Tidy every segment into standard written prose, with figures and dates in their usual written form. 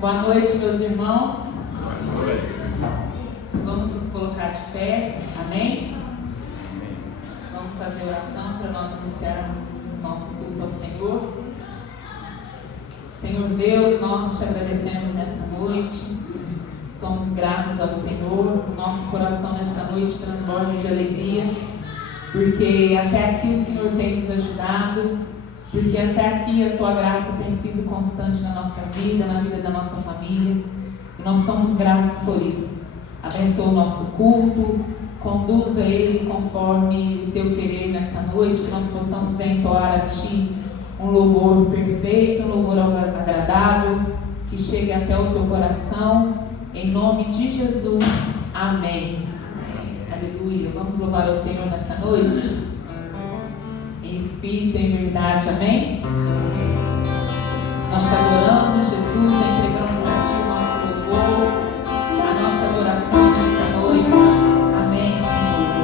Boa noite, meus irmãos. Boa noite. Vamos nos colocar de pé. Amém? Vamos fazer oração para nós iniciarmos o nosso culto ao Senhor. Senhor Deus, nós te agradecemos nessa noite. Somos gratos ao Senhor. O nosso coração nessa noite transborda de alegria, porque até aqui o Senhor tem nos ajudado. Porque até aqui a Tua graça tem sido constante na nossa vida, na vida da nossa família. E nós somos gratos por isso. Abençoa o nosso culto, conduza ele conforme o Teu querer nessa noite, que nós possamos entoar a Ti um louvor perfeito, um louvor agradável, que chegue até o Teu coração. Em nome de Jesus. Amém. Aleluia. Vamos louvar ao Senhor nessa noite? Em espírito e em verdade, amém? Nós te adoramos, Jesus, entregamos a Ti o nosso louvor, a nossa adoração nessa noite, amém, Senhor.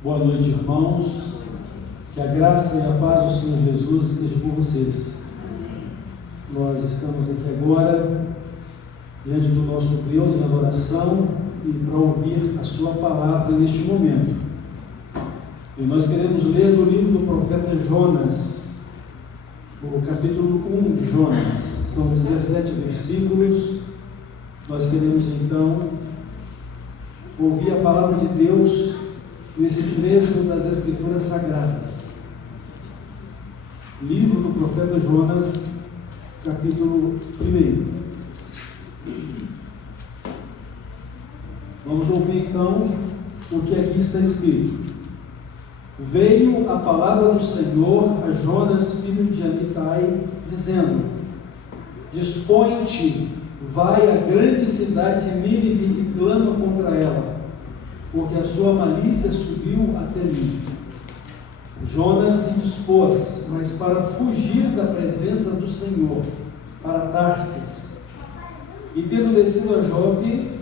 Boa noite, irmãos. Que a graça e a paz do Senhor Jesus esteja com vocês. Nós estamos aqui agora diante do nosso Deus em adoração e para ouvir a sua palavra neste momento. E nós queremos ler do livro do profeta Jonas, o capítulo 1 de Jonas. São 17 versículos. Nós queremos então ouvir a palavra de Deus nesse trecho das Escrituras Sagradas. Livro do profeta Jonas, capítulo 1. Vamos ouvir então o que aqui está escrito. Veio a palavra do Senhor a Jonas, filho de Amitai, dizendo: Dispõe-te, vai à grande cidade de Nínive e clama contra ela, porque a sua malícia subiu até mim. Jonas se dispôs, mas para fugir da presença do Senhor, para Tarsis. E tendo descido a Jope,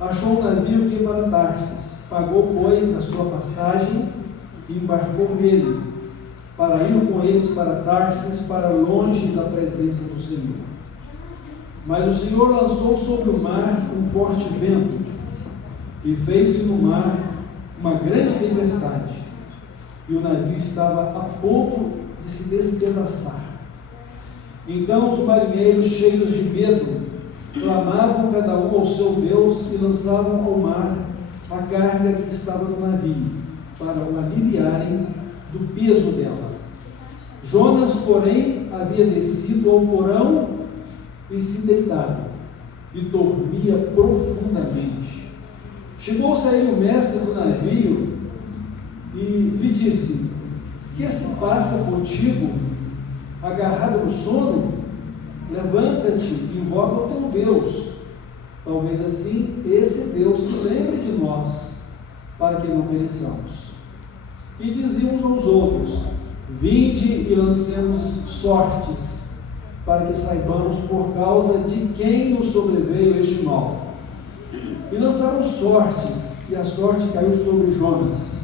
achou um navio que ia para Tarsis. Pagou, pois, a sua passagem e embarcou nele, para ir com eles para Tarsis, para longe da presença do Senhor. Mas o Senhor lançou sobre o mar um forte vento, e fez-se no mar uma grande tempestade, e o navio estava a ponto de se despedaçar. Então os marinheiros, cheios de medo, clamavam cada um ao seu Deus e lançavam ao mar a carga que estava no navio, para o aliviarem do peso dela. Jonas, porém, havia descido ao porão e se deitado, e dormia profundamente. Chegou-se aí o mestre do navio e lhe disse: que se passa contigo, agarrado no sono? Levanta-te e invoca o teu Deus. Talvez assim esse Deus se lembre de nós, para que não pereçamos. E diziam uns aos outros: vinde e lancemos sortes, para que saibamos por causa de quem nos sobreveio este mal. E lançaram sortes, e a sorte caiu sobre Jonas.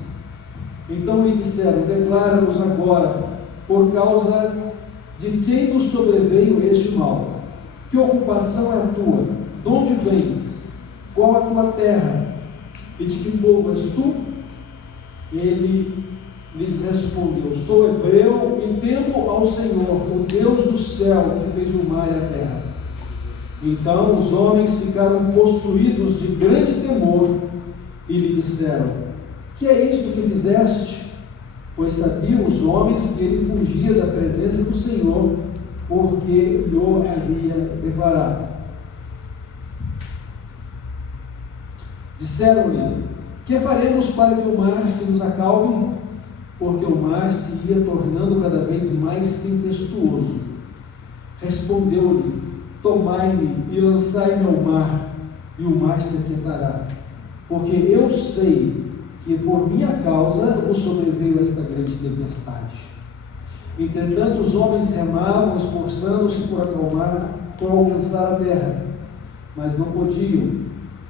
Então lhe disseram: declara-nos agora, por causa de quem nos sobreveio este mal. Que ocupação é a tua? De onde vens? Qual a tua terra? E de que povo és tu? Ele lhes respondeu: sou hebreu e temo ao Senhor, o Deus do céu, que fez o mar e a terra. Então os homens ficaram possuídos de grande temor e lhe disseram: que é isto que fizeste? Pois sabiam os homens que ele fugia da presença do Senhor, porque lhe havia declarado. Disseram-lhe: que faremos para que o mar se nos acalme? Porque o mar se ia tornando cada vez mais tempestuoso. Respondeu-lhe: tomai-me e lançai-me ao mar, e o mar se aquietará. Porque eu sei que por minha causa vos sobreveio esta grande tempestade. Entretanto os homens remavam, esforçando-se por alcançar a terra, mas não podiam,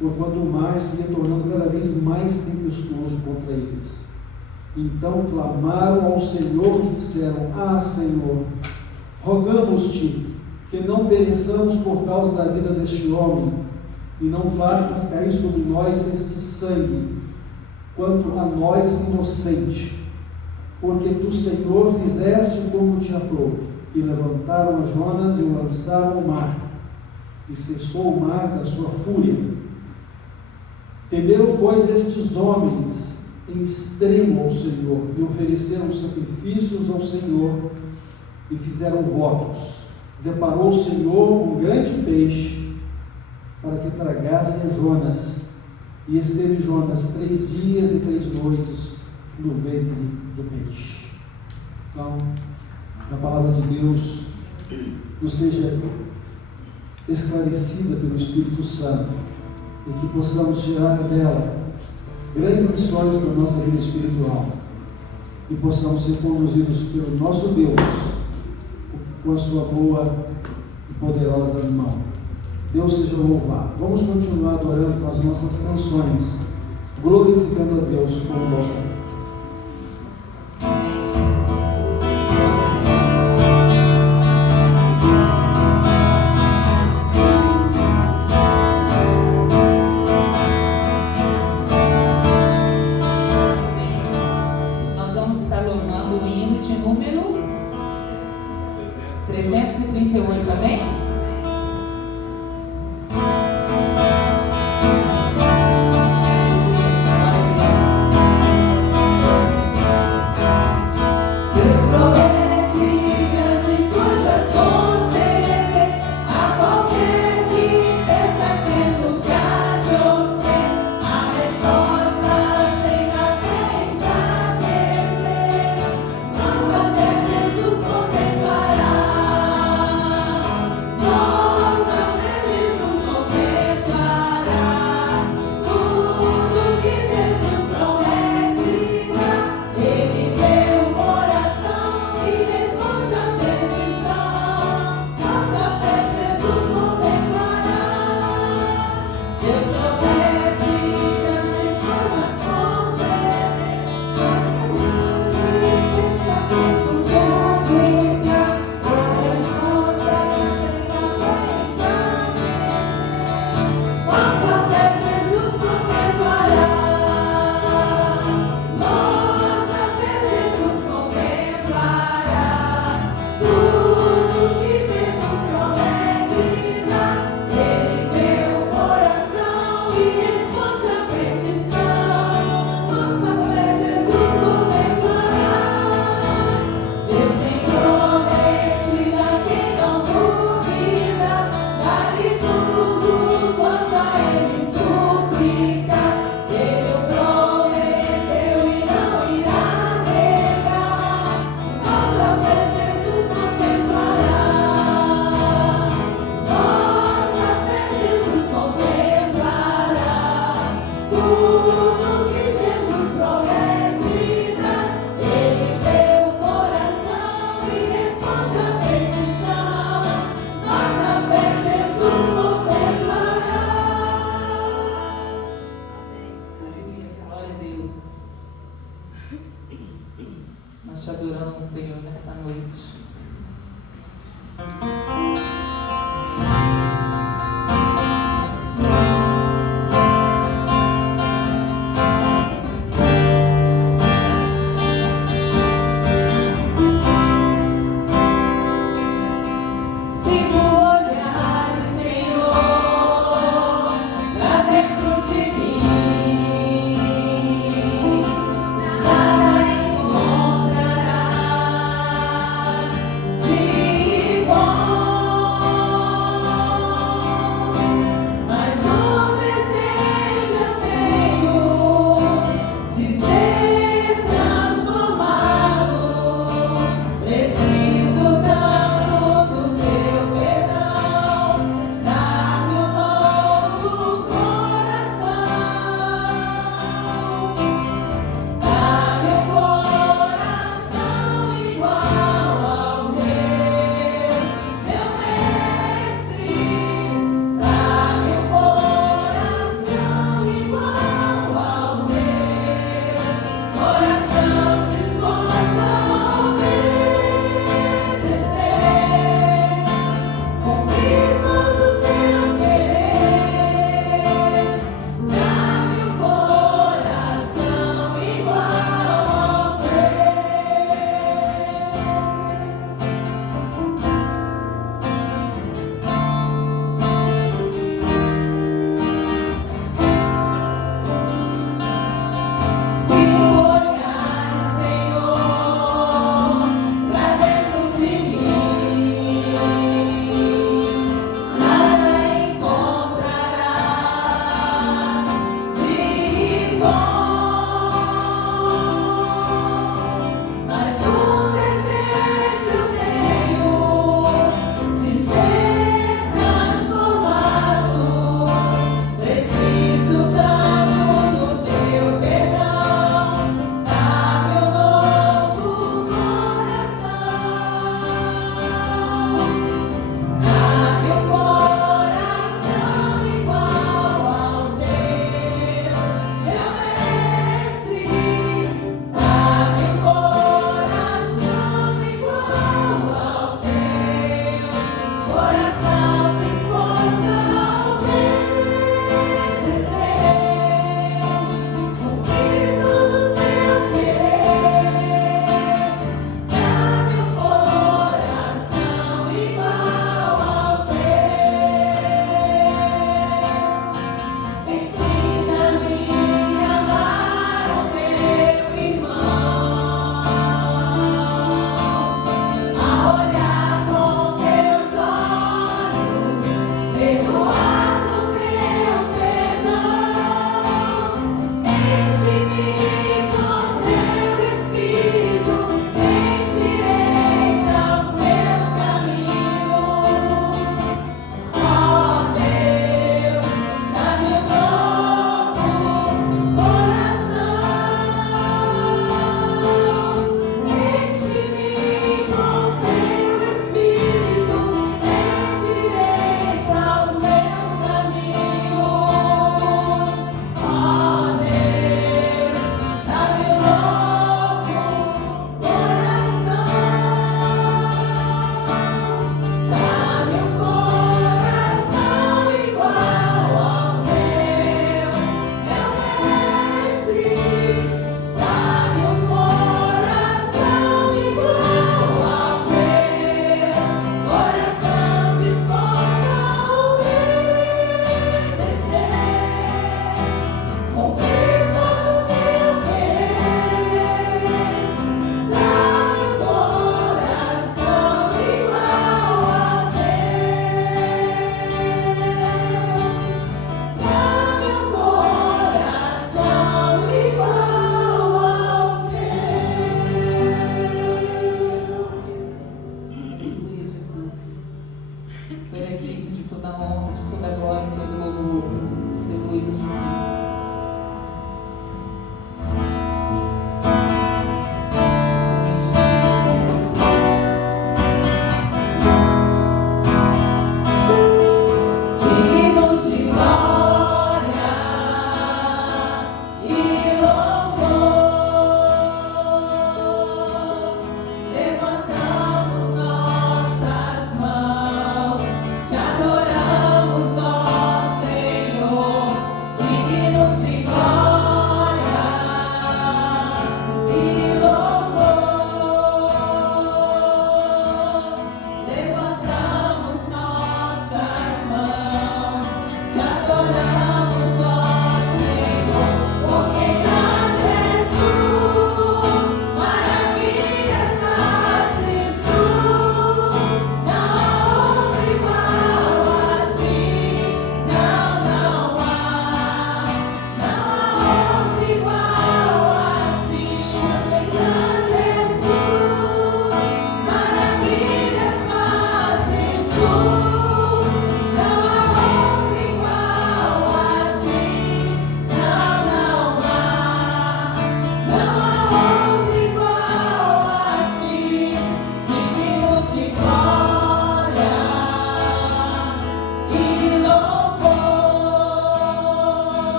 porquanto o mar se ia tornando cada vez mais tempestuoso contra eles. Então clamaram ao Senhor e disseram: ah, Senhor, rogamos-te que não pereçamos por causa da vida deste homem, e não faças cair sobre nós este sangue, quanto a nós inocente, porque tu, Senhor, fizeste como te aprou. E levantaram a Jonas e o lançaram ao mar, e cessou o mar da sua fúria. Temeram, pois, estes homens em extremo ao Senhor, e ofereceram sacrifícios ao Senhor, e fizeram votos. Deparou o Senhor um grande peixe, para que tragasse a Jonas, e esteve Jonas 3 dias e 3 noites no ventre do peixe. Então, a palavra de Deus nos seja esclarecida pelo Espírito Santo, e que possamos tirar dela grandes lições para a nossa vida espiritual, e possamos ser conduzidos pelo nosso Deus, com a sua boa e poderosa mão. Deus seja louvado. Vamos continuar adorando com as nossas canções, glorificando a Deus com o nosso culto. Nós vamos estar louvando o hino de número 338, amém?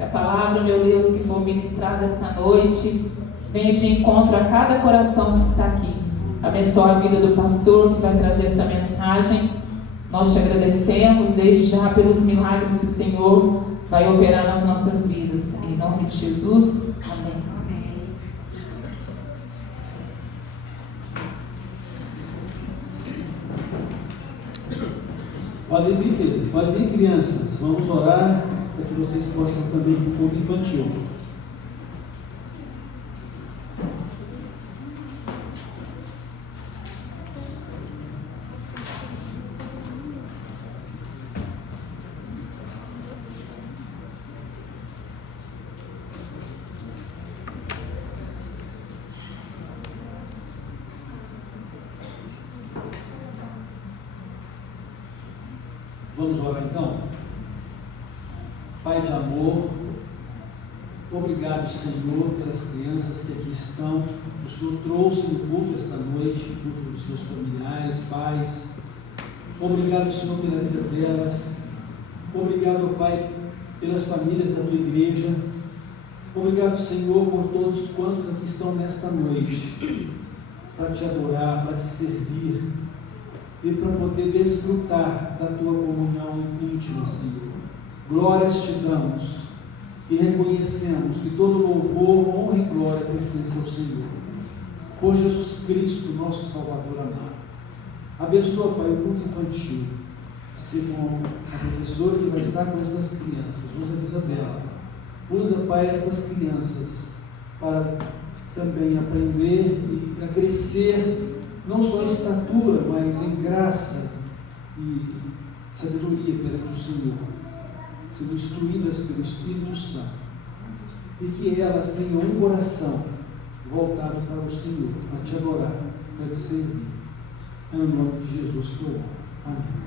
Que a palavra, meu Deus, que for ministrada essa noite, venha de encontro a cada coração que está aqui. Abençoa a vida do pastor que vai trazer essa mensagem. Nós te agradecemos desde já pelos milagres que o Senhor vai operar nas nossas vidas. Em nome de Jesus, amém. Podem vir, Pedro. Podem vir, crianças. Vamos orar para que vocês possam também ir para o culto infantil. Vamos orar então? Pai de amor, obrigado, Senhor, pelas crianças que aqui estão. O Senhor trouxe no culto esta noite, junto dos seus familiares, pais. Obrigado, Senhor, pela vida delas. Obrigado, Pai, pelas famílias da tua igreja. Obrigado, Senhor, por todos quantos aqui estão nesta noite, para te adorar, para te servir e para poder desfrutar da tua comunhão íntima, Senhor. Glórias te damos e reconhecemos que todo louvor, honra e glória pertence ao Senhor. Por Jesus Cristo, nosso Salvador amado. Abençoa, Pai, o culto infantil. Se com a professora que vai estar com estas crianças, usa a vida dela. Usa, Pai, estas crianças para também aprender e a crescer, não só em estatura, mas em graça e sabedoria perante o Senhor, sendo instruídas pelo Espírito Santo, e que elas tenham um coração voltado para o Senhor, para te adorar, para te servir. É no nome de Jesus que eu oro. Amém.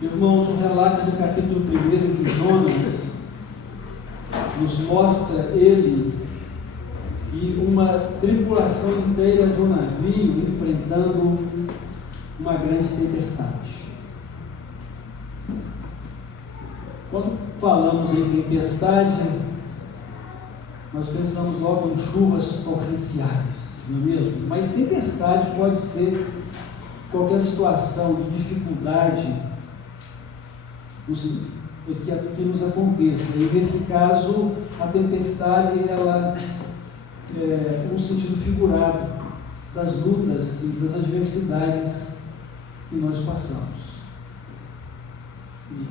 Irmãos, o relato do capítulo 1 de Jonas nos mostra ele e uma tripulação inteira de um navio enfrentando uma grande tempestade. Quando falamos em tempestade, nós pensamos logo em chuvas torrenciais, não é mesmo? Mas tempestade pode ser qualquer situação de dificuldade que nos aconteça. E nesse caso, a tempestade ela é um sentido figurado das lutas e das adversidades que nós passamos. E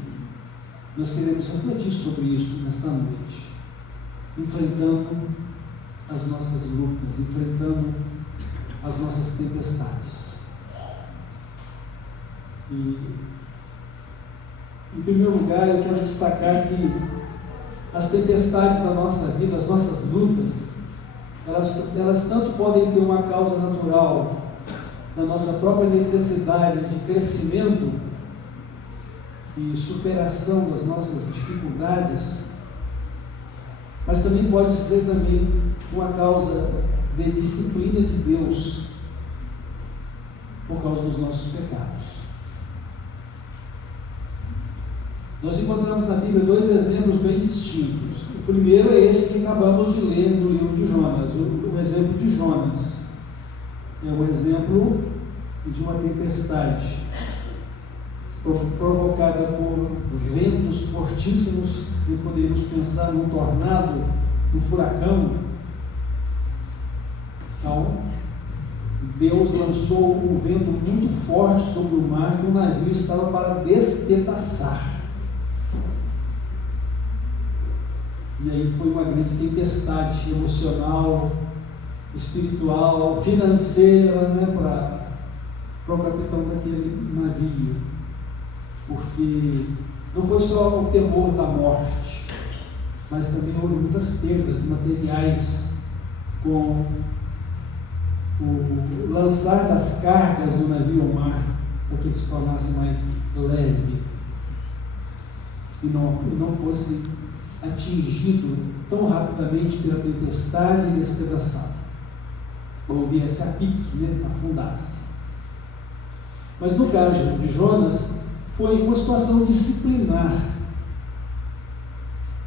nós queremos refletir sobre isso nesta noite, enfrentando as nossas lutas, enfrentando as nossas tempestades. E em primeiro lugar, eu quero destacar que as tempestades da nossa vida, as nossas lutas, elas tanto podem ter uma causa natural da nossa própria necessidade de crescimento e superação das nossas dificuldades, mas também pode ser também uma causa de disciplina de Deus por causa dos nossos pecados. Nós encontramos na Bíblia dois exemplos bem distintos. O primeiro é esse que acabamos de ler no livro de Jonas, o exemplo de Jonas. É um exemplo de uma tempestade provocada por ventos fortíssimos, e poderíamos pensar num tornado, num furacão. Então, Deus lançou um vento muito forte sobre o mar que o navio estava para despedaçar. E aí foi uma grande tempestade emocional, espiritual, financeira, né, para o capitão daquele navio. Porque não foi só o temor da morte, mas também houve muitas perdas materiais com o lançar das cargas do navio ao mar, para que ele se tornasse mais leve e não fosse atingido tão rapidamente pela tempestade e despedaçado, ou viesse a pique, né, afundasse. Mas no caso de Jonas, foi uma situação disciplinar.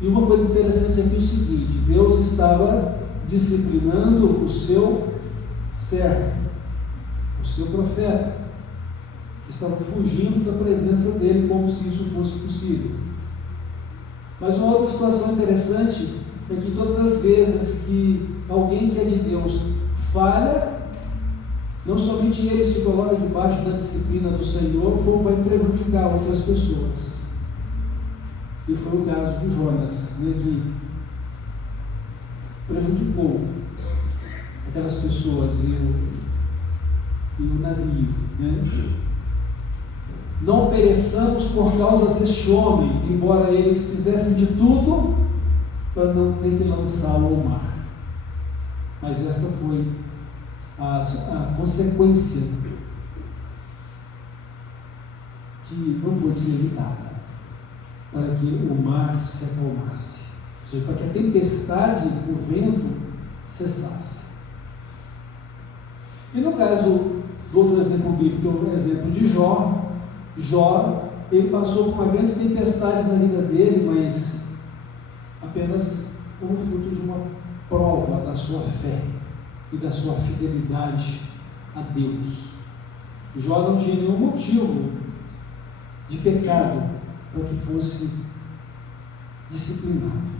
E uma coisa interessante aqui é o seguinte: Deus estava disciplinando o seu servo, o seu profeta, que estava fugindo da presença dele, como se isso fosse possível. Mas uma outra situação interessante é que todas as vezes que alguém que é de Deus falha, não somente ele se coloca debaixo da disciplina do Senhor, como vai prejudicar outras pessoas. E foi o caso de Jonas, né, que prejudicou aquelas pessoas e o navio, né? Não pereçamos por causa deste homem, embora eles fizessem de tudo para não ter que lançá-lo ao mar. Mas esta foi a consequência que não pôde ser evitada, para que o mar se acalmasse, ou seja, para que a tempestade, o vento, cessasse. E no caso do outro exemplo bíblico, que é o exemplo de Jó, ele passou por uma grande tempestade na vida dele, mas apenas como fruto de uma prova da sua fé e da sua fidelidade a Deus. Jó não tinha nenhum motivo de pecado para que fosse disciplinado.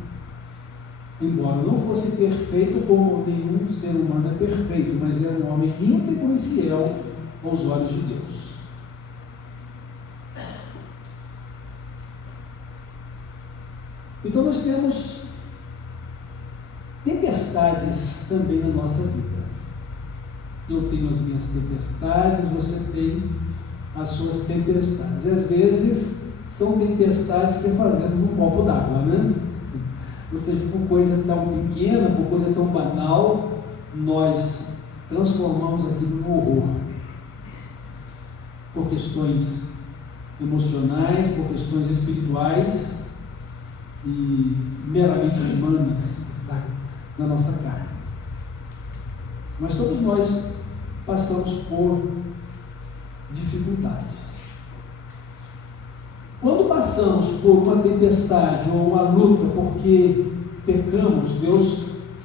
Embora não fosse perfeito como nenhum ser humano é perfeito, mas era um homem íntegro e fiel aos olhos de Deus. Então nós temos tempestades também na nossa vida. Eu tenho as minhas tempestades, você tem as suas tempestades. E às vezes são tempestades que fazemos num copo d'água, né? Ou seja, por coisa tão pequena, por coisa tão banal, nós transformamos aquilo num horror. Por questões emocionais, por questões espirituais e meramente humanas da nossa carne. Mas todos nós passamos por dificuldades. Quando passamos por uma tempestade ou uma luta porque pecamos, Deus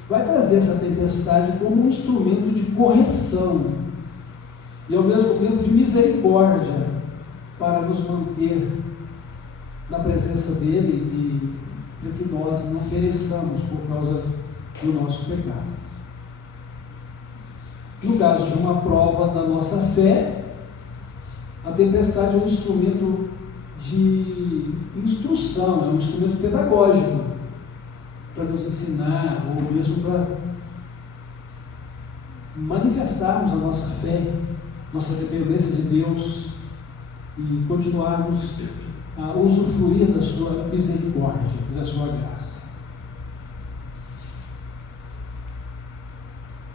vai trazer essa tempestade como um instrumento de correção e ao mesmo tempo de misericórdia para nos manter na presença dele e para que nós não pereçamos por causa do nosso pecado. No caso de uma prova da nossa fé, a tempestade é um instrumento de instrução, é um instrumento pedagógico para nos ensinar ou mesmo para manifestarmos a nossa fé, nossa dependência de Deus e continuarmos a usufruir da sua misericórdia, da sua graça.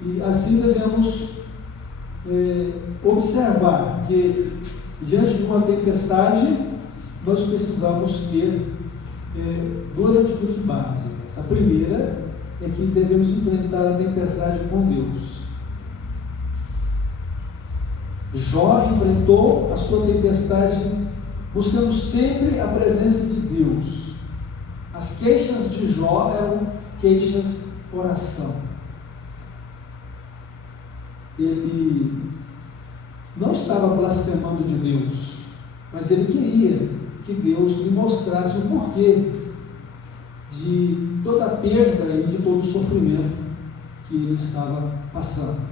E assim devemos observar que diante de uma tempestade nós precisamos ter duas atitudes básicas. A primeira é que devemos enfrentar a tempestade com Deus. Jó enfrentou a sua tempestade buscando sempre a presença de Deus. As queixas de Jó eram queixas oração. Ele não estava blasfemando de Deus, mas ele queria que Deus lhe mostrasse o porquê de toda a perda e de todo o sofrimento que ele estava passando.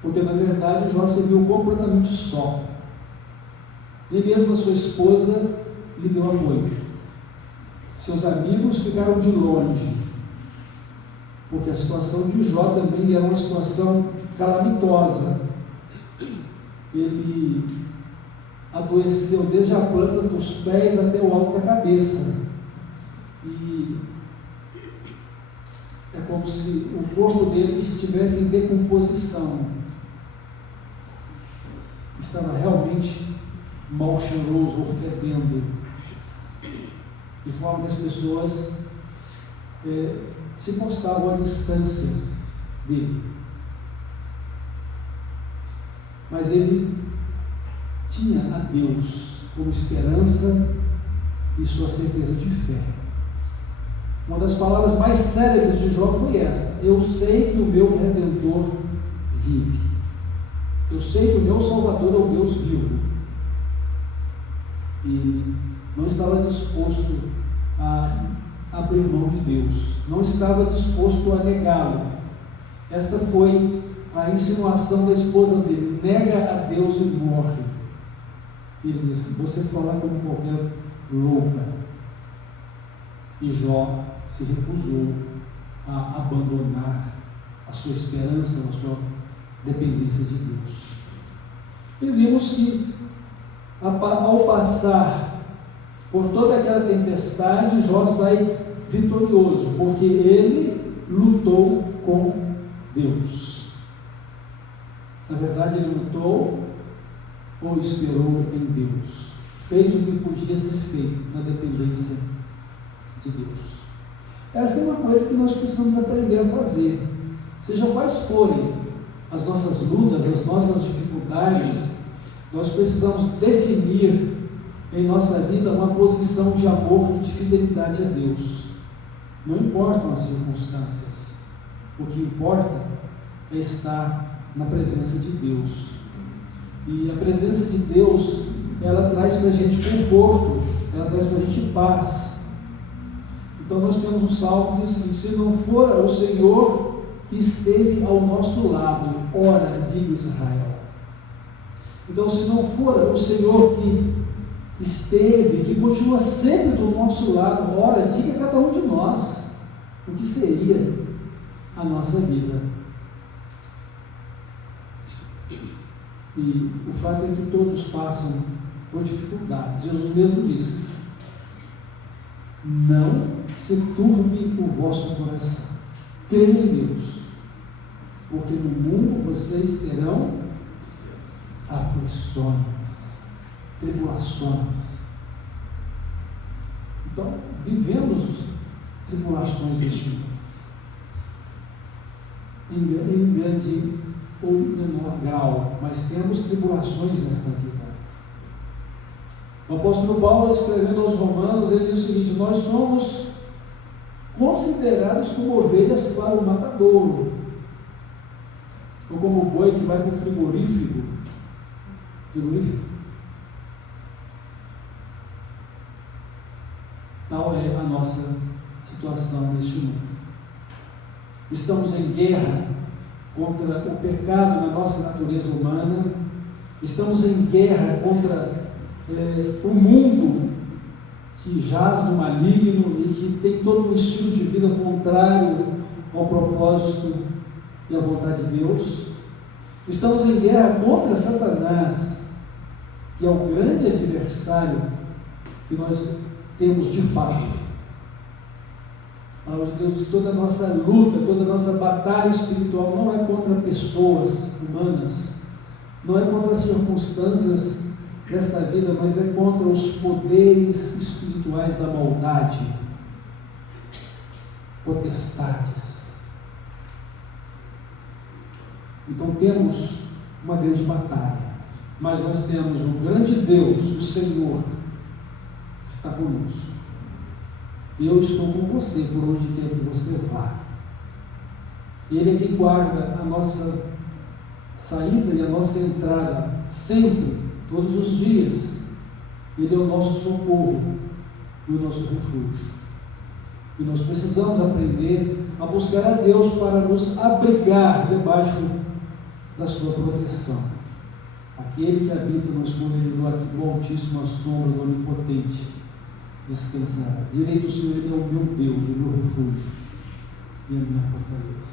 Porque na verdade Jó se viu completamente só. Nem mesmo a sua esposa lhe deu apoio. Seus amigos ficaram de longe, porque a situação de Jó também era uma situação calamitosa. Ele adoeceu desde a planta dos pés até o alto da cabeça. E é como se o corpo dele estivesse em decomposição. Estava realmente mal cheiroso ou fedendo, de forma que as pessoas se postavam à distância dele. Mas ele tinha a Deus como esperança e sua certeza de fé. Uma das palavras mais célebres de Jó foi esta: eu sei que o meu Redentor vive. Eu sei que o meu Salvador é o Deus vivo. E não estava disposto a abrir mão de Deus, não estava disposto a negá-lo. Esta foi a insinuação da esposa dele: nega a Deus e morre. Ele disse: você fala como qualquer louca. E Jó se recusou a abandonar a sua esperança, a sua dependência de Deus. E vimos que ao passar por toda aquela tempestade, Jó sai vitorioso, porque ele lutou com Deus. Na verdade, ele lutou ou esperou em Deus. Fez o que podia ser feito na dependência de Deus. Essa é uma coisa que nós precisamos aprender a fazer. Seja quais forem as nossas lutas, as nossas dificuldades, nós precisamos definir em nossa vida uma posição de amor e de fidelidade a Deus. Não importam as circunstâncias. O que importa é estar na presença de Deus. E a presença de Deus, ela traz para a gente conforto, ela traz para a gente paz. Então nós temos um salmo que diz assim: se não for o Senhor que esteve ao nosso lado, ora, diga Israel. Então, se não for o Senhor que esteve, que continua sempre do nosso lado, ora, diga a cada um de nós o que seria a nossa vida. E o fato é que todos passam por dificuldades. Jesus mesmo disse: não se turbe o vosso coração, creia em Deus, porque no mundo vocês terão aflições, tribulações. Então, vivemos tribulações deste mundo, em grande ou menor grau, mas temos tribulações nesta vida. O apóstolo Paulo, escrevendo aos Romanos, ele diz o seguinte: nós somos considerados como ovelhas para o matadouro, ou como o boi que vai para o frigorífico. Tal é a nossa situação neste mundo. Estamos em guerra contra o pecado na nossa natureza humana, estamos em guerra contra o mundo que jaz no maligno e que tem todo um estilo de vida contrário ao propósito e à vontade de Deus. Estamos em guerra contra Satanás, que é o grande adversário que nós temos de fato. A palavra de Deus diz: toda a nossa luta, toda a nossa batalha espiritual não é contra pessoas humanas, não é contra as circunstâncias desta vida, mas é contra os poderes espirituais da maldade, potestades. Então temos uma grande batalha, mas nós temos um grande Deus, o Senhor, que está conosco. E eu estou com você por onde quer que você vá. Ele é quem guarda a nossa saída e a nossa entrada, sempre, todos os dias. Ele é o nosso socorro e o nosso refúgio. E nós precisamos aprender a buscar a Deus para nos abrigar debaixo da sua proteção. Aquele que habita no esconderijo do Altíssimo, a sombra do Onipotente descansará. Direi do Senhor: ele é o meu Deus, o meu refúgio e a minha fortaleza.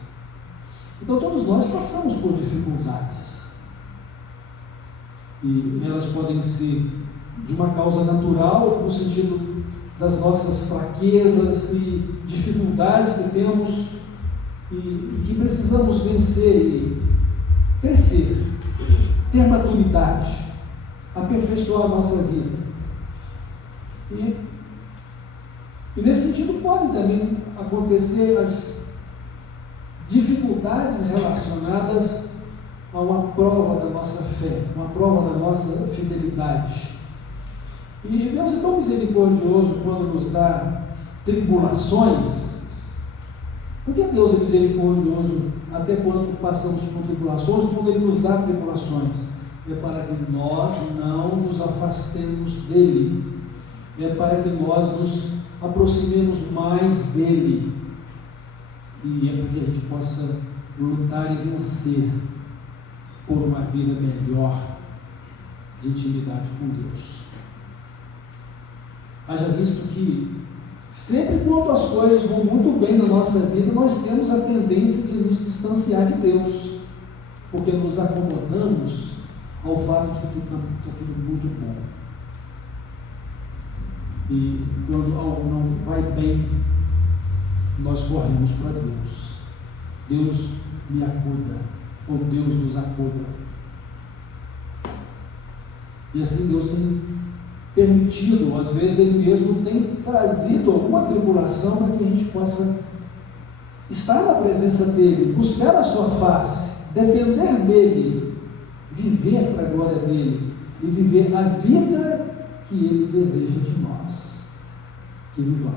Então todos nós passamos por dificuldades, e elas podem ser de uma causa natural, no sentido das nossas fraquezas e dificuldades que temos e que precisamos vencer e crescer, ter maturidade, aperfeiçoar a nossa vida. E nesse sentido pode também acontecer as dificuldades relacionadas a uma prova da nossa fé, uma prova da nossa fidelidade. E Deus é tão misericordioso quando nos dá tribulações. Por que Deus é misericordioso até quando passamos por tribulações, quando Ele nos dá tribulações? É para que nós não nos afastemos dEle, é para que nós nos aproximemos mais dEle, e é para que a gente possa lutar e vencer por uma vida melhor de intimidade com Deus. Haja visto que sempre quando as coisas vão muito bem na nossa vida, nós temos a tendência de nos distanciar de Deus, porque nos acomodamos ao fato de que está tudo muito bom. E quando algo não vai bem, nós corremos para Deus. Deus me acuda, ou Deus nos acuda. E assim Deus tem permitido, às vezes Ele mesmo tem trazido alguma tribulação para que a gente possa estar na presença dEle, buscar a sua face, depender dEle, viver para a glória dEle e viver a vida que Ele deseja de nós, que vivamos.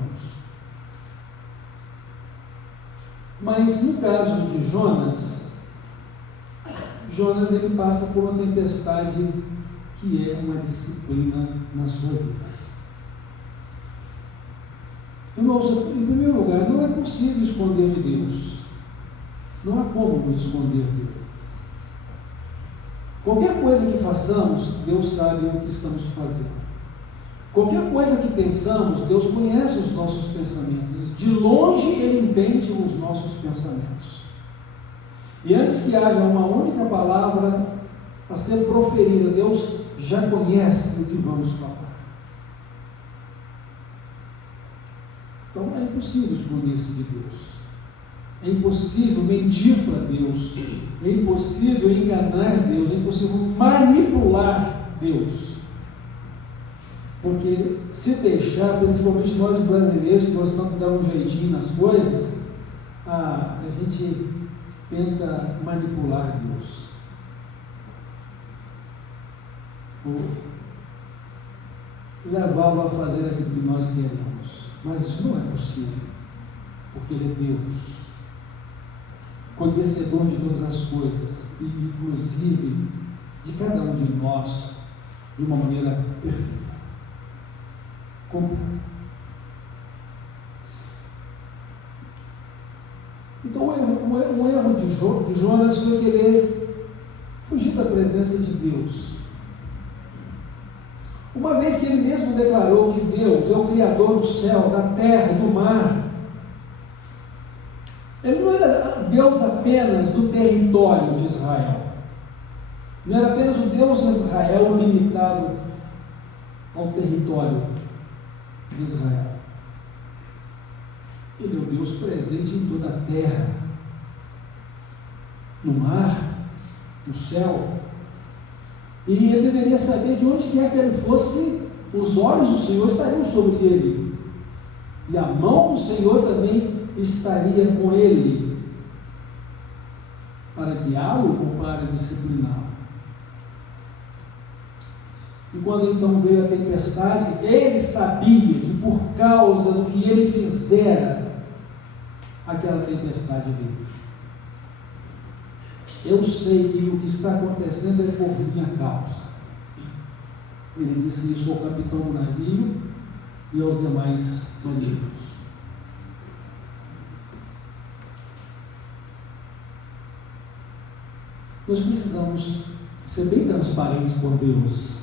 Mas no caso de Jonas ele passa por uma tempestade que é uma disciplina na sua vida. Irmãos, em primeiro lugar, não é possível esconder de Deus. Não há como nos esconder dele. Qualquer coisa que façamos, Deus sabe o que estamos fazendo. Qualquer coisa que pensamos, Deus conhece os nossos pensamentos. De longe Ele entende os nossos pensamentos. E antes que haja uma única palavra a ser proferida, Deus já conhece o que vamos falar. Então é impossível esconder-se de Deus. É impossível mentir para Deus. É impossível enganar Deus. É impossível manipular Deus. Porque se deixar, principalmente nós brasileiros, que gostamos de dar um jeitinho nas coisas, a gente tenta manipular Deus. Ou levá-lo a fazer aquilo que nós queremos. Mas isso não é possível, porque Ele é Deus, conhecedor de todas as coisas, e inclusive de cada um de nós, de uma maneira perfeita. Completa. Então o erro de Jonas foi querer fugir da presença de Deus. Uma vez que ele mesmo declarou que Deus é o Criador do céu, da terra e do mar, ele não era Deus apenas do território de Israel, não era apenas o Deus de Israel limitado ao território de Israel. Ele é o Deus presente em toda a terra, no mar, no céu. E ele deveria saber que onde quer que ele fosse, os olhos do Senhor estariam sobre ele, e a mão do Senhor também estaria com ele, para guiá-lo ou para discipliná-lo. E quando então veio a tempestade, ele sabia que por causa do que ele fizera, aquela tempestade veio. Eu sei que o que está acontecendo é por minha causa. Ele disse isso ao capitão do navio e aos demais marinheiros. Nós precisamos ser bem transparentes com Deus.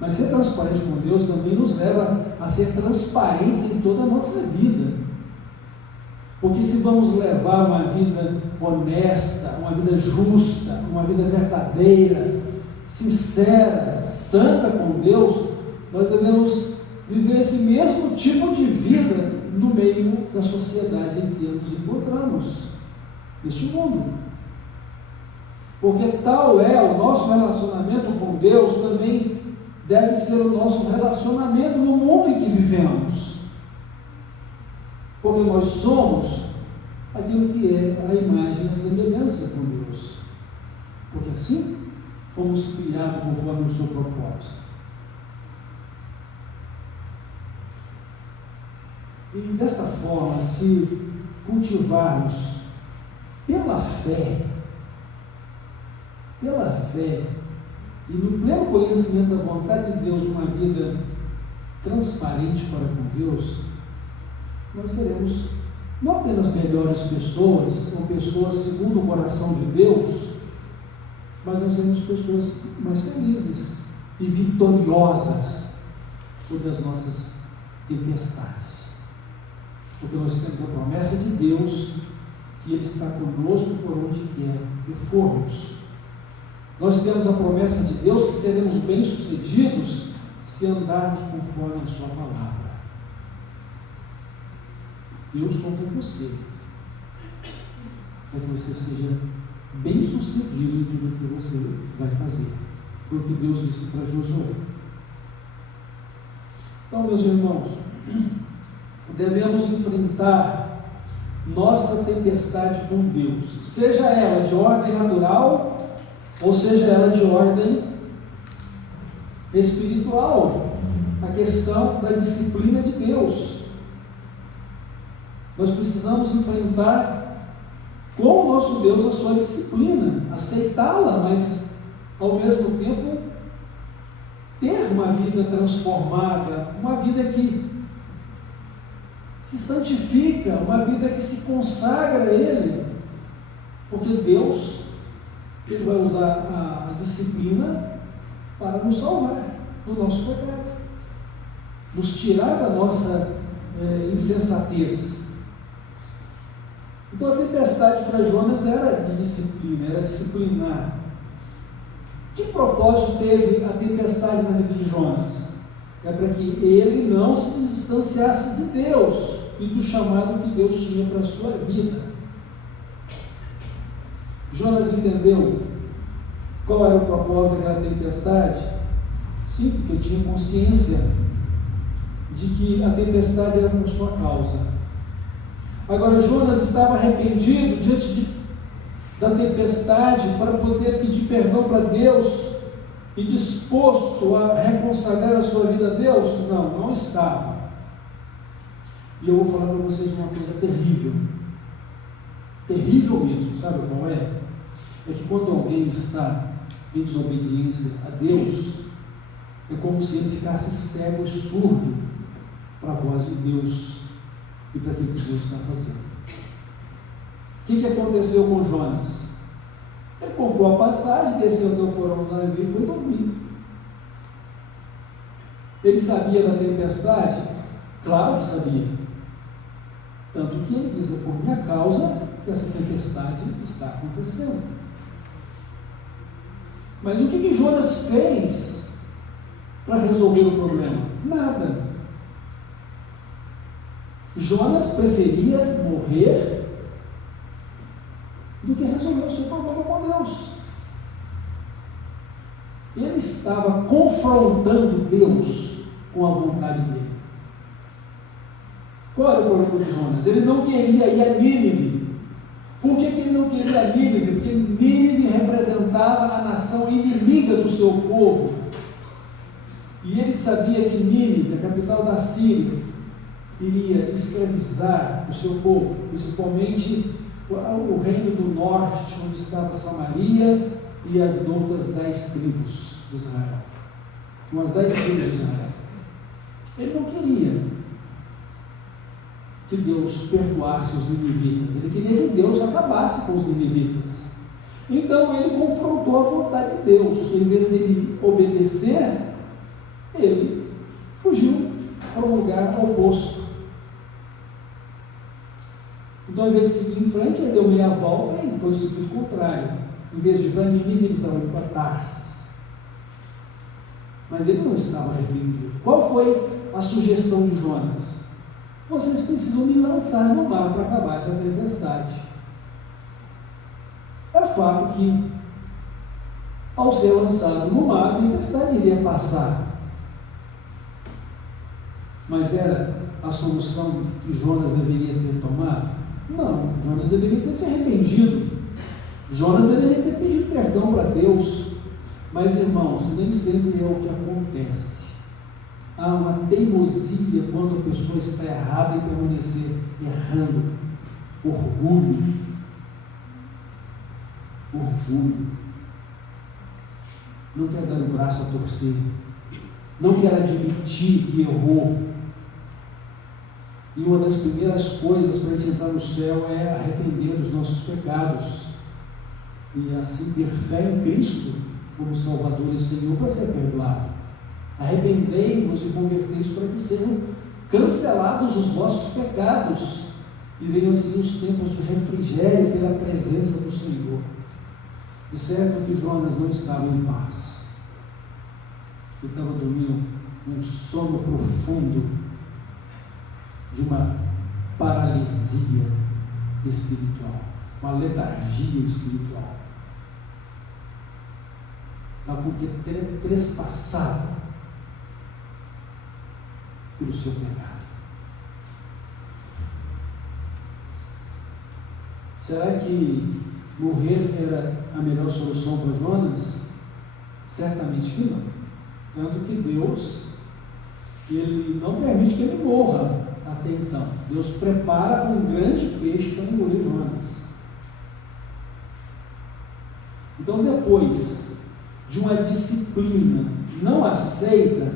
Mas ser transparente com Deus também nos leva a ser transparentes em toda a nossa vida. Porque se vamos levar uma vida honesta, uma vida justa, uma vida verdadeira, sincera, santa com Deus, nós devemos viver esse mesmo tipo de vida no meio da sociedade em que nos encontramos. deste mundo. Porque tal é o nosso relacionamento com Deus, também deve ser o nosso relacionamento no mundo em que vivemos. Porque nós somos aquilo que é a imagem e a semelhança com Deus. Porque assim fomos criados conforme o seu propósito. E desta forma, se cultivarmos pela fé, e no pleno conhecimento da vontade de Deus, uma vida transparente para com Deus, nós seremos não apenas melhores pessoas, ou pessoas segundo o coração de Deus, mas nós seremos pessoas mais felizes e vitoriosas sobre as nossas tempestades. Porque nós temos a promessa de Deus que Ele está conosco por onde quer que formos. Nós temos a promessa de Deus que seremos bem-sucedidos se andarmos conforme a sua palavra. Eu sou com você, para que você seja bem-sucedido em tudo que você vai fazer. Foi o que Deus disse para Josué. Então, meus irmãos, devemos enfrentar nossa tempestade com Deus, seja ela de ordem natural, ou seja ela de ordem espiritual, a questão da disciplina de Deus. Nós precisamos enfrentar com o nosso Deus a sua disciplina, aceitá-la, mas ao mesmo tempo ter uma vida transformada, uma vida que se santifica, uma vida que se consagra a Ele, porque Deus, Ele vai usar a disciplina para nos salvar do nosso pecado, nos tirar da nossa insensatez. Então a tempestade para Jonas era de disciplina, era disciplinar. Que propósito teve a tempestade na vida de Jonas? É para que ele não se distanciasse de Deus e do chamado que Deus tinha para a sua vida. Jonas entendeu qual era o propósito daquela tempestade? Sim, porque tinha consciência de que a tempestade era por sua causa. Agora, Jonas estava arrependido diante da tempestade para poder pedir perdão para Deus e disposto a reconsagrar a sua vida a Deus? Não, não estava. E eu vou falar para vocês uma coisa terrível. Terrível mesmo, sabe qual é? É que quando alguém está em desobediência a Deus, é como se ele ficasse cego e surdo para a voz de Deus e para aquilo que Deus está fazendo. O que aconteceu com Jonas? Ele comprou a passagem, desceu até o porão do navio e foi dormir. Ele sabia da tempestade? Claro que sabia. Tanto que ele diz: por minha causa que essa tempestade está acontecendo. Mas o que Jonas fez para resolver o problema? Nada. Jonas preferia morrer do que resolver o seu problema com Deus. Ele estava confrontando Deus com a vontade dele. Qual era o problema de Jonas? Ele não queria ir a Nínive. Por que ele não queria ir a Nínive? Porque Nínive representava a nação inimiga do seu povo. E ele sabia que Nínive, a capital da Síria, iria escravizar o seu povo, principalmente o reino do norte, onde estava Samaria e as outras 10 tribos de Israel. Umas 10 tribos de Israel. Ele não queria que Deus perdoasse os ninivitas, ele queria que Deus acabasse com os ninivitas. Então ele confrontou a vontade de Deus. Em vez de ele obedecer, ele fugiu para um lugar oposto. Então, em vez de seguir em frente, ele deu meia volta e foi o sentido contrário. Em vez de ir para Nínive, eles estavam indo para Tarsis. Mas ele não estava arrependido. Qual foi a sugestão de Jonas? Vocês precisam me lançar no mar para acabar essa tempestade. fato que, ao ser lançado no mar, a tempestade iria passar. Mas era a solução que Jonas deveria ter tomado? Não, Jonas deveria ter se arrependido. Jonas deveria ter pedido perdão para Deus. Mas, irmãos, nem sempre é o que acontece. Há uma teimosia quando a pessoa está errada em permanecer errando. Orgulho. Não quer dar o braço a torcer. Não quer admitir que errou. E uma das primeiras coisas para a gente entrar no céu é arrepender dos nossos pecados. E assim ter fé em Cristo como Salvador e Senhor para ser perdoado. Arrependei-vos e convertei-vos para que sejam cancelados os vossos pecados e venham assim os tempos de refrigério pela presença do Senhor. De certo que Jonas não estava em paz. Ele estava dormindo um sono profundo de uma paralisia espiritual, uma letargia espiritual. Estava porque trespassado pelo seu pecado. Será que morrer era a melhor solução para Jonas? Certamente que não. Tanto que Deus, Ele não permite que ele morra até então. Deus prepara um grande peixe para engolir Jonas. Então, depois de uma disciplina não aceita,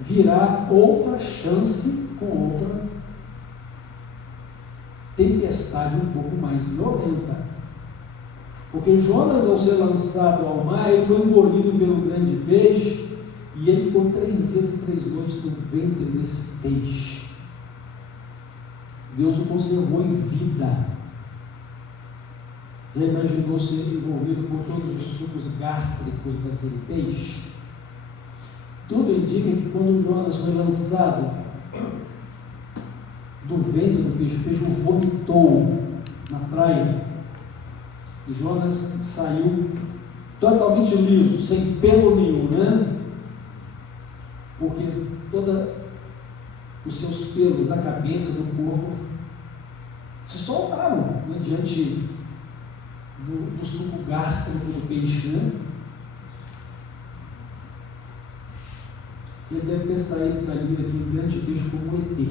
virá outra chance com outra tempestade um pouco mais violenta. Porque Jonas, ao ser lançado ao mar, ele foi engolido pelo grande peixe e ele ficou 3 dias e 3 noites no ventre desse peixe. Deus o conservou em vida. Já imaginou ser envolvido por todos os sucos gástricos daquele peixe? Tudo indica que quando Jonas foi lançado do ventre do peixe, o peixe o vomitou na praia. Jonas saiu totalmente liso, sem pelo nenhum, né? Porque todos os seus pelos da cabeça, do corpo, se soltaram, né, diante do suco gástrico do peixe, né? Ele deve ter saído dali daquele grande peixe como um ET.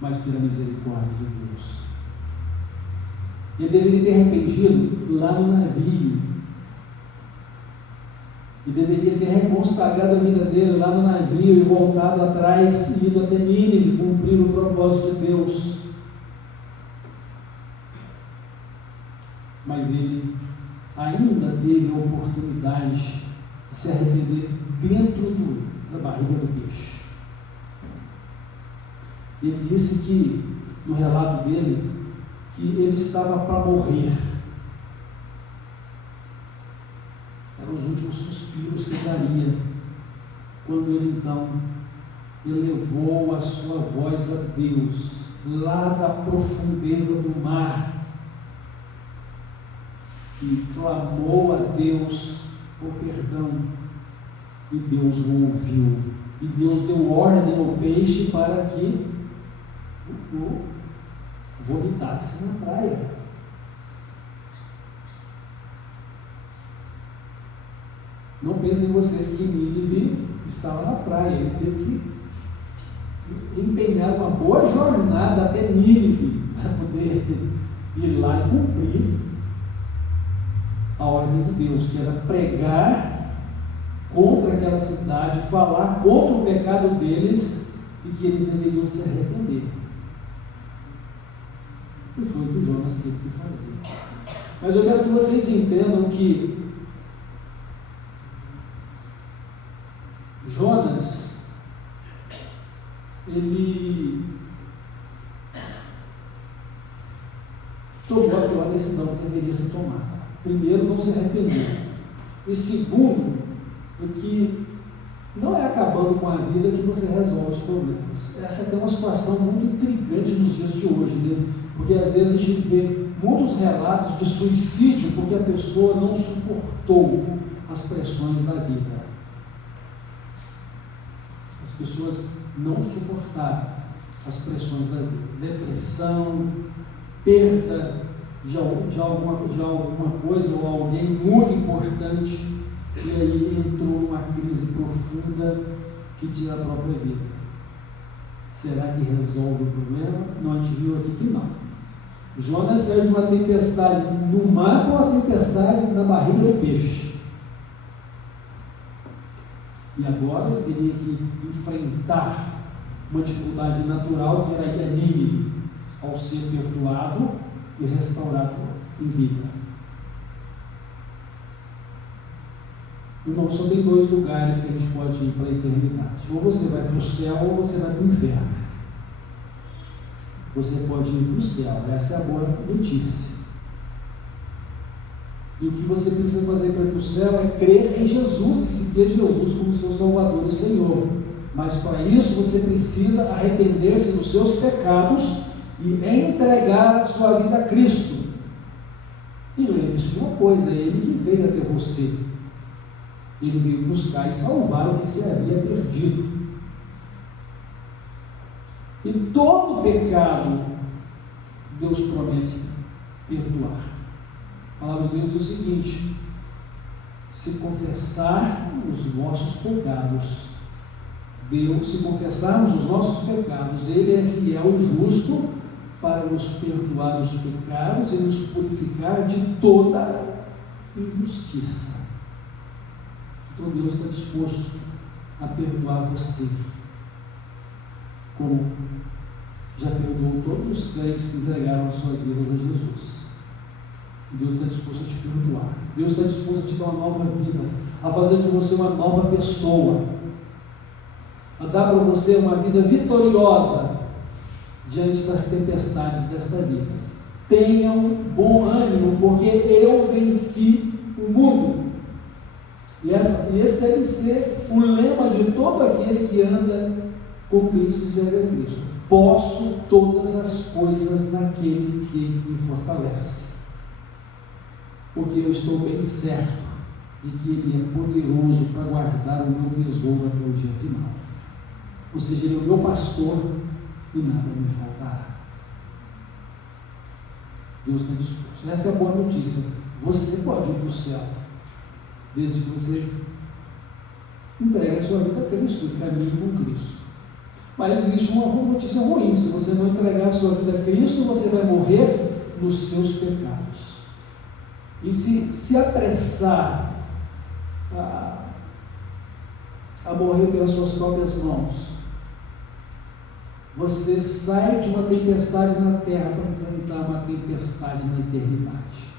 Mas pela misericórdia de Deus. Ele deveria ter arrependido lá no navio. Ele deveria ter reconsagrado a vida dele lá no navio e voltado atrás e ido até Nínive cumprir o propósito de Deus. Mas ele ainda teve a oportunidade de se arrepender dentro da barriga do peixe. Ele disse que, no relato dele, que ele estava para morrer. Eram os últimos suspiros que daria, quando ele então elevou a sua voz a Deus, lá da profundeza do mar, e clamou a Deus por perdão, e Deus o ouviu, e Deus deu ordem ao peixe para que o vomitasse na praia. Não pensem vocês que Nínive estava na praia. Ele teve que empenhar uma boa jornada até Nínive para poder ir lá e cumprir a ordem de Deus, que era pregar contra aquela cidade, falar contra o pecado deles e que eles deveriam se arrepender. E foi o que Jonas teve que fazer. Mas eu quero que vocês entendam que Jonas, ele tomou a pior decisão que deveria ser tomada. Primeiro, não se arrependeu. E segundo, é que Não é acabando com a vida que você resolve os problemas. Essa é uma situação muito intrigante nos dias de hoje, né? Porque às vezes a gente vê muitos relatos de suicídio porque a pessoa não suportou as pressões da vida. As pessoas não suportaram as pressões da vida. Depressão, perda de alguma coisa ou alguém muito importante, e aí entrou numa crise profunda que tira a própria vida. Será que resolve o problema? Não, a gente viu aqui que não. Jonas saiu de uma tempestade no mar para uma tempestade na barriga do peixe. E agora ele teria que enfrentar uma dificuldade natural que era ir a Nínive, ao ser perdoado e restaurado em vida. Irmão, só tem dois lugares que a gente pode ir para a eternidade. Ou você vai para o céu ou você vai para o inferno. Você pode ir para o céu. Essa é a boa notícia. E o que você precisa fazer para ir para o céu é crer em Jesus e seguir Jesus como seu Salvador e Senhor. Mas para isso você precisa arrepender-se dos seus pecados e entregar a sua vida a Cristo. E lembre-se de uma coisa, é Ele que veio até você. Ele veio buscar e salvar o que se havia perdido. E todo pecado Deus promete perdoar. A palavra de Deus diz o seguinte: se confessar os vossos pecados, se confessarmos os nossos pecados, Ele é fiel e justo para nos perdoar os pecados e nos purificar de toda injustiça. Então Deus está disposto a perdoar você, como já perdoou todos os crentes que entregaram as suas vidas a Jesus. Deus está disposto a te perdoar. Deus está disposto a te dar uma nova vida, a fazer de você uma nova pessoa, a dar para você uma vida vitoriosa diante das tempestades desta vida. Tenham bom ânimo, porque eu venci o mundo. E esse deve ser o lema de todo aquele que anda com Cristo e serve a Cristo. Posso todas as coisas naquele que me fortalece. Porque eu estou bem certo de que Ele é poderoso para guardar o meu tesouro até o dia final. Ou seja, Ele é o meu pastor e nada me faltará. Deus está disposto. Essa é a boa notícia. Você pode ir para o céu, desde que você entregue a sua vida a Cristo e caminhe com Cristo. Mas existe uma notícia ruim: se você não entregar a sua vida a Cristo, você vai morrer nos seus pecados. E se apressar a morrer pelas suas próprias mãos, você sai de uma tempestade na terra para enfrentar uma tempestade na eternidade.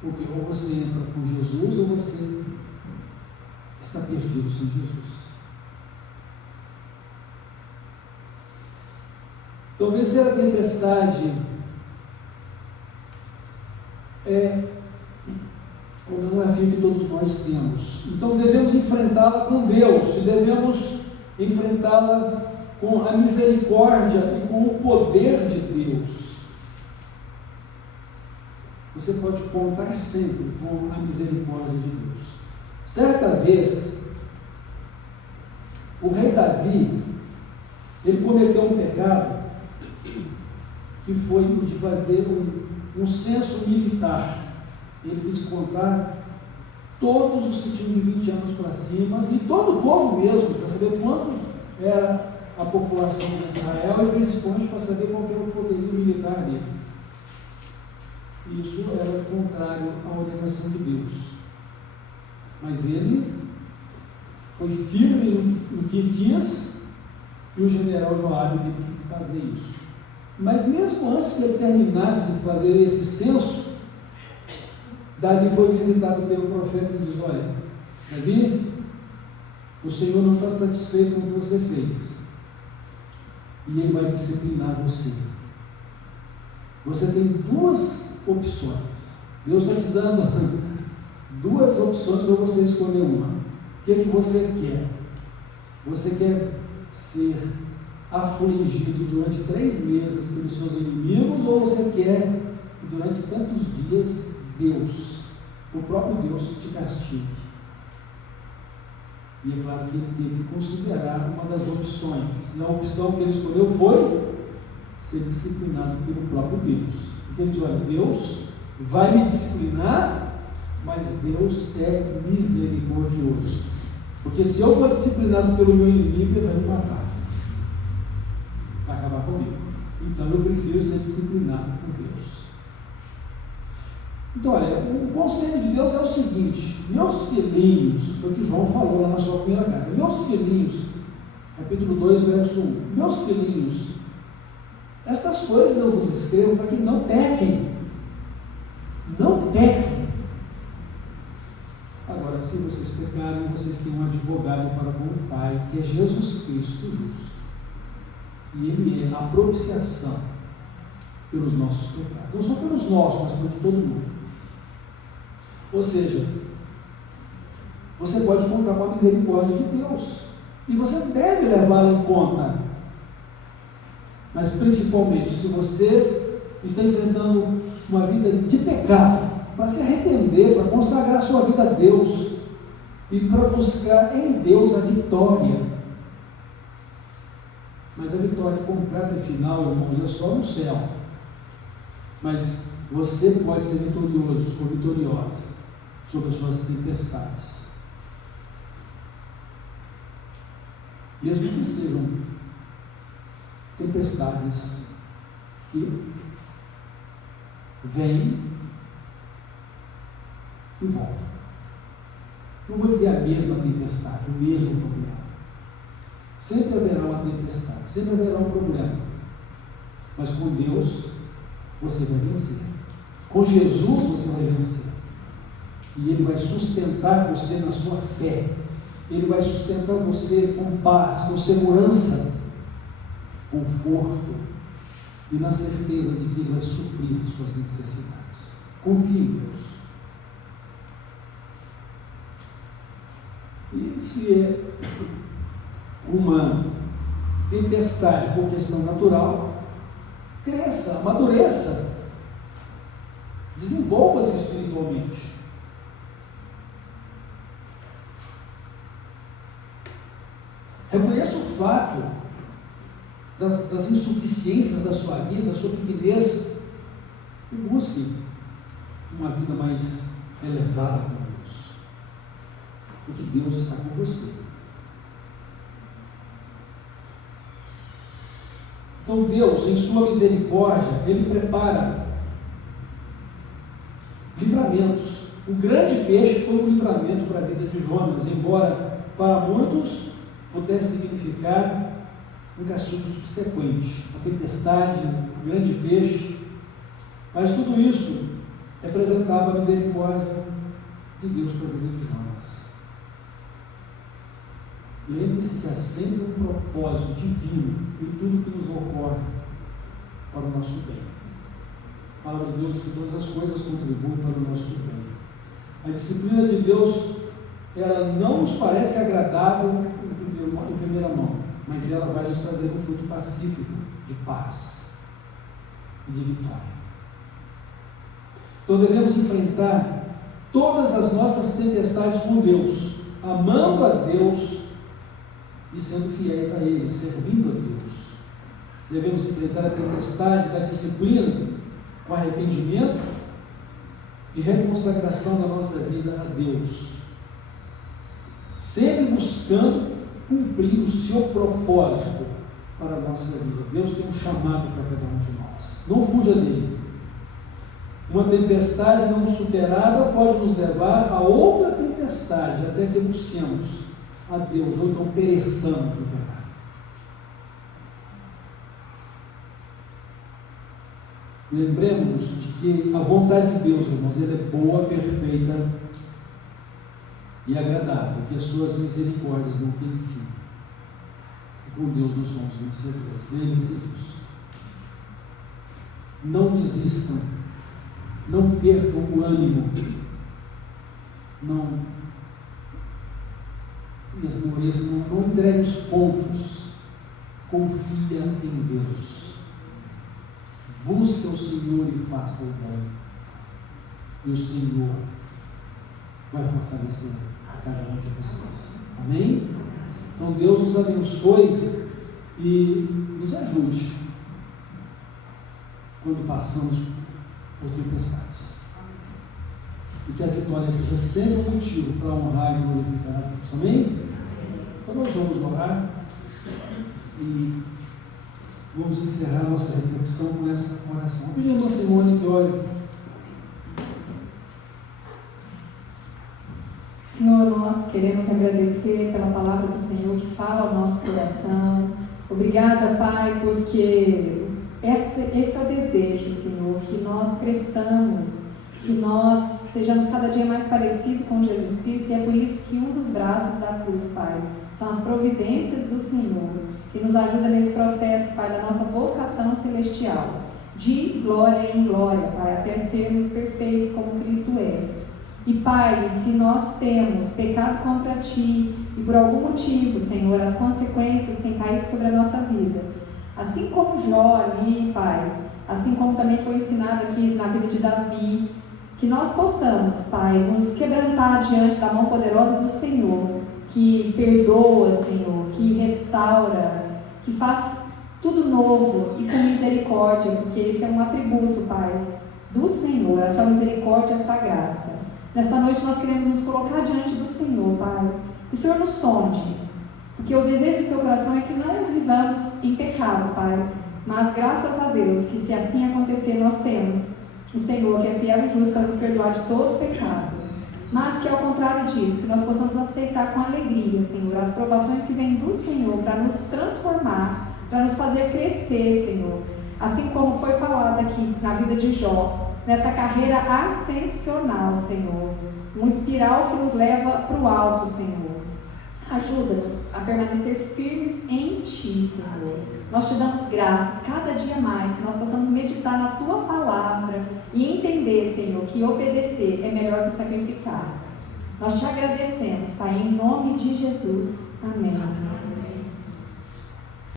Porque ou você entra com Jesus ou você está perdido sem Jesus. Então, vencer a tempestade é um desafio que todos nós temos. Então, devemos enfrentá-la com Deus e devemos enfrentá-la com a misericórdia e com o poder de Deus. Você pode contar sempre com a misericórdia de Deus. Certa vez, o rei Davi, ele cometeu um pecado que foi o de fazer um censo militar. Ele quis contar todos os que tinham de 20 anos para cima, e todo o povo mesmo, para saber quanto era a população de Israel, e principalmente para saber qual era o poderio militar dele. Isso era contrário à orientação de Deus. Mas ele foi firme no que quis, e o general Joabe teve que fazer isso. Mas mesmo antes que ele terminasse de fazer esse censo, Davi foi visitado pelo profeta e diz: olha, Davi, o Senhor não está satisfeito com o que você fez, e Ele vai disciplinar você. Você tem duas opções. Deus está te dando duas opções para você escolher uma. O que você quer? Você quer ser afligido durante 3 meses pelos seus inimigos, ou você quer que durante tantos dias Deus, o próprio Deus, te castigue? E é claro que ele teve que considerar uma das opções, e a opção que ele escolheu foi ser disciplinado pelo próprio Deus. Porque ele diz: olha, Deus vai me disciplinar, mas Deus é misericordioso. Porque se eu for disciplinado pelo meu inimigo, ele vai me matar, vai acabar comigo. Então eu prefiro ser disciplinado por Deus. Então, olha, o conselho de Deus é o seguinte: meus filhinhos, foi o que João falou lá na sua primeira carta, meus filhinhos, capítulo 2, verso 1, meus filhinhos, estas coisas eu vos escrevo para que não pequem. Não pequem. Agora, se vocês pecarem, vocês têm um advogado para com o Pai, que é Jesus Cristo justo. E Ele é a propiciação pelos nossos pecados. Não só pelos nossos, mas por todo mundo. Ou seja, você pode contar com a misericórdia de Deus. E você deve levá-la em conta. Mas principalmente, se você está enfrentando uma vida de pecado, para se arrepender, para consagrar a sua vida a Deus e para buscar em Deus a vitória. Mas a vitória completa e final, irmãos, é só no céu. Mas você pode ser vitorioso ou vitoriosa sobre as suas tempestades. Mesmo que sejam tempestades que vêm e voltam. Não vou dizer a mesma tempestade, o mesmo problema. Sempre haverá uma tempestade, sempre haverá um problema. Mas com Deus você vai vencer. Com Jesus você vai vencer. E Ele vai sustentar você na sua fé. Ele vai sustentar você com paz, com segurança, conforto e na certeza de que Ele vai suprir as suas necessidades. Confie em Deus. E se é uma tempestade por questão natural, cresça, amadureça, desenvolva-se espiritualmente. Reconheça o fato das insuficiências da sua vida, da sua pequenez, e busque uma vida mais elevada com Deus, porque Deus está com você. Então Deus, em sua misericórdia, Ele prepara livramentos. O grande peixe foi um livramento para a vida de Jonas, embora para muitos pudesse significar um castigo subsequente, a tempestade, o grande peixe. Mas tudo isso representava a misericórdia de Deus para a vida de Jonas. Lembre-se que há sempre um propósito divino em tudo que nos ocorre para o nosso bem. A palavra de Deus diz que todas as coisas contribuem para o nosso bem. A disciplina de Deus, ela não nos parece agradável em primeira mão, mas ela vai nos trazer um fruto pacífico, de paz e de vitória. Então devemos enfrentar todas as nossas tempestades com Deus, amando a Deus e sendo fiéis a Ele, servindo a Deus. Devemos enfrentar a tempestade da disciplina com arrependimento e reconsagração da nossa vida a Deus, sempre buscando cumprir o seu propósito para a nossa vida. Deus tem um chamado para cada um de nós. Não fuja dele. Uma tempestade não superada pode nos levar a outra tempestade, até que busquemos a Deus, ou então pereçamos no pecado. Lembremos-nos de que a vontade de Deus, irmãos, ela é boa, perfeita e agradável, que as suas misericórdias não têm fim. E com Deus nós somos vencedores, Ele é misericordioso. Não desistam, não percam o ânimo. não esmoreça, não entregue os pontos. Confia em Deus. Busque o Senhor e faça o bem. E o Senhor vai fortalecer a cada um de vocês. Amém? Então Deus nos abençoe e nos ajude quando passamos por tempestades. E que a vitória seja sempre um motivo para honrar e glorificar a Deus. Amém? Então nós vamos orar e vamos encerrar nossa reflexão com essa oração. Vou pedir a irmã Simone que ore. Senhor, nós queremos agradecer pela palavra do Senhor que fala ao nosso coração. Obrigada, Pai, porque esse é o desejo, Senhor, que nós cresçamos, que nós sejamos cada dia mais parecidos com Jesus Cristo, e é por isso que um dos braços da cruz, Pai, são as providências do Senhor, que nos ajuda nesse processo, Pai, da nossa vocação celestial, de glória em glória, Pai, até sermos perfeitos como Cristo é. E Pai, se nós temos pecado contra Ti e por algum motivo, Senhor, as consequências têm caído sobre a nossa vida, assim como Jó ali, Pai, assim como também foi ensinado aqui na vida de Davi, que nós possamos, Pai, nos quebrantar diante da mão poderosa do Senhor, que perdoa, Senhor, que restaura, que faz tudo novo e com misericórdia, porque esse é um atributo, Pai, do Senhor, a Sua misericórdia e a Sua graça. Nesta noite nós queremos nos colocar diante do Senhor, Pai. Que o Senhor nos sonde, porque o desejo do seu coração é que não vivamos em pecado, Pai. Mas graças a Deus, que se assim acontecer, nós temos o Senhor que é fiel e justo para nos perdoar de todo pecado. Mas que ao contrário disso, que nós possamos aceitar com alegria, Senhor, as provações que vêm do Senhor para nos transformar, para nos fazer crescer, Senhor. Assim como foi falado aqui na vida de Jó, nessa carreira ascensional, Senhor, um espiral que nos leva para o alto, Senhor. Ajuda-nos a permanecer firmes em Ti, Senhor. Nós Te damos graças cada dia mais, que nós possamos meditar na Tua palavra e entender, Senhor, que obedecer é melhor que sacrificar. Nós Te agradecemos, Pai, em nome de Jesus. Amém.